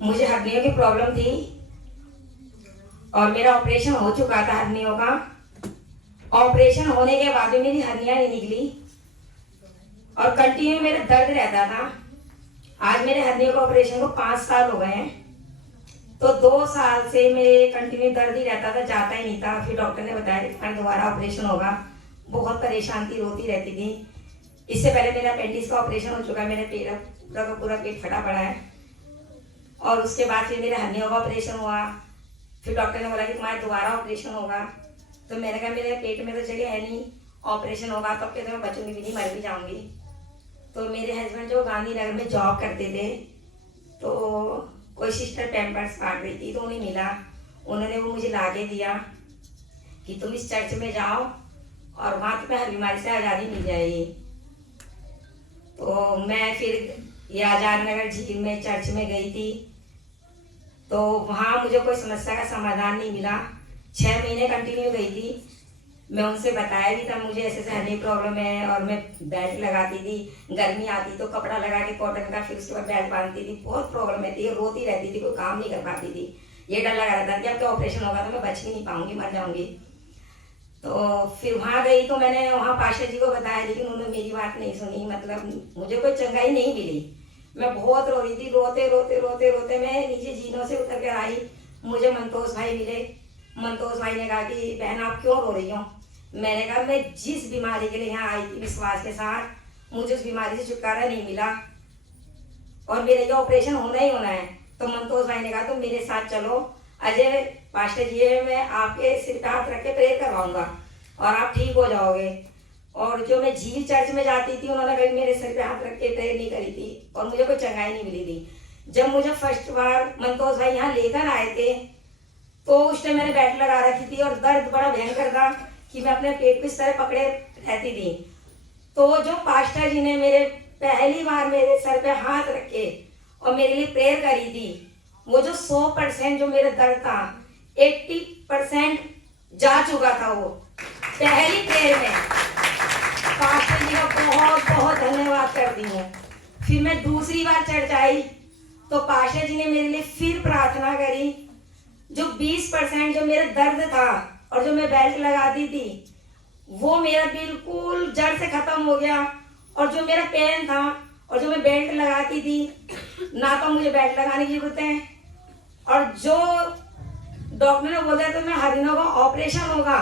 मुझे हड्डियों की प्रॉब्लम थी और मेरा ऑपरेशन हो चुका था हड्डियों का। ऑपरेशन होने के बाद भी मेरी हड्डियां नहीं निकली और कंटिन्यू मेरा दर्द रहता था। आज मेरे हड्डियों का ऑपरेशन को 5 साल हो गए हैं, तो 2 साल से मेरे कंटिन्यू दर्द ही रहता था, जाता ही नहीं था। फिर डॉक्टर ने बताया कि तुम्हारा दोबारा ऑपरेशन होगा। बहुत परेशान थी, रोती रहती थी। इससे पहले मेरा अपेंडिक्स का ऑपरेशन हो चुका है, मेरे पेट पूरा का पूरा पेट फटा पड़ा है। और उसके बाद फिर मेरे हड्डियों का ऑपरेशन हुआ। फिर डॉक्टर ने बोला कि तुम्हारा दोबारा ऑपरेशन होगा। तो मैंने कहा मेरे पेट में तो जगह है नहीं, ऑपरेशन होगा तो कहते मैं बचूंगी भी नहीं, मर भी जाऊंगी। तो मेरे हस्बैंड जो गांधीनगर में जॉब करते थे, तो कोई सिस्टर पैम्पर्स काट रही थी तो उन्हें मिला, उन्होंने वो मुझे ला के दिया कि तुम इस चर्च में जाओ और वहाँ तुम्हें हर बीमारी से आज़ादी मिल जाएगी। तो मैं फिर ये आजाद नगर झील में चर्च में गई थी, तो वहाँ मुझे कोई समस्या का समाधान नहीं मिला। 6 महीने कंटिन्यू गई थी। मैं उनसे बताया भी था मुझे ऐसे ऐसे हड्डी प्रॉब्लम है, और मैं बेल्ट लगाती थी, गर्मी आती तो कपड़ा लगा के कॉटन का, फिर उसके बाद बेल्ट बांधती थी। बहुत प्रॉब्लम रहती, रोती रहती थी, कोई काम नहीं कर पाती थी। ये डर लगा रहता था कि अब तो ऑपरेशन होगा तो मैं बच ही नहीं पाऊंगी, मर जाऊंगी। तो फिर वहाँ गई तो मैंने वहाँ पास्टर जी को बताया, लेकिन उन्होंने मेरी बात नहीं सुनी। मतलब मुझे कोई चंगाई नहीं मिली। मैं बहुत रो रही थी, रोते रोते रोते रोते मैं नीचे जीनों से उतर कर आई। मुझे मंतोष भाई मिले। मंतोष भाई ने कहा कि बहन आप क्यों रो रही हो? मैंने कहा मैं जिस बीमारी के लिए यहाँ आई थी विश्वास के साथ, मुझे उस बीमारी से छुटकारा नहीं मिला और मेरा ये ऑपरेशन होना ही होना है। तो मंतोष भाई ने कहा तुम मेरे साथ चलो, अजय पास्टर जी मैं आपके सिर पे हाथ रख के प्रेयर करवाऊंगा और आप ठीक हो जाओगे। और जो मैं झील चर्च में जाती थी, उन्होंने कभी मेरे सिर पे हाथ रख के प्रेयर नहीं करी थी और मुझे कोई चंगाई नहीं मिली थी। जब मुझे फर्स्ट बार मंतोष भाई यहाँ लेकर आए थे, तो उस टाइम मैंने बेल्ट लगा रखी थी और दर्द बड़ा भयंकर था कि मैं अपने पेट को इस तरह पकड़े रहती थी। तो जो पास्टर जी ने मेरे पहली बार मेरे सर पे हाथ रखे और मेरे लिए प्रेयर करी थी, वो जो 100% जो मेरा दर्द था 80% जा चुका था। वो पहली प्रेयर में पास्टर जी का बहुत बहुत धन्यवाद करती हूँ। फिर मैं दूसरी बार चर्च आई तो पास्टर जी ने मेरे लिए फिर प्रार्थना करी। जो 20% जो मेरा दर्द था और जो मैं बेल्ट लगाती थी, वो मेरा बिल्कुल जड़ से खत्म हो गया। और जो मेरा पेन था और जो मैं बेल्ट लगाती थी, ना तो मुझे बेल्ट लगाने की जरूरत है, और जो डॉक्टर ने बोला था मैं हड्डियों का ऑपरेशन होगा,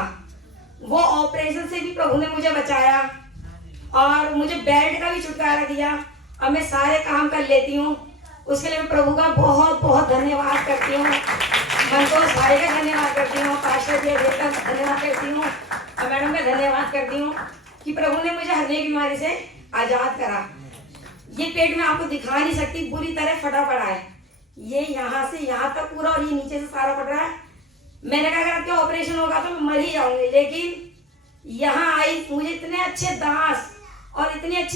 वो ऑपरेशन से भी प्रभु ने मुझे बचाया और मुझे बेल्ट का भी छुटकारा दिया। अब मैं सारे काम कर लेती हूँ। उसके लिए मैं प्रभु का बहुत बहुत धन्यवाद करती हूँ, मंतोष भाई का धन्यवाद करती हूँ, पास्टर जी का धन्यवाद करती हूँ और मैडम का धन्यवाद करती हूँ कि प्रभु ने मुझे हर एक बीमारी से आजाद करा। ये पेट में आपको दिखा नहीं सकती, बुरी तरह फटा पड़ा है। ये यहाँ से यहाँ तक पूरा और ये नीचे से सारा फट रहा है। मैंने कहा अगर आपके ऑपरेशन होगा तो मैं मर ही जाऊंगी, लेकिन यहाँ आई, मुझे इतने अच्छे दांत और इतनी अच्छी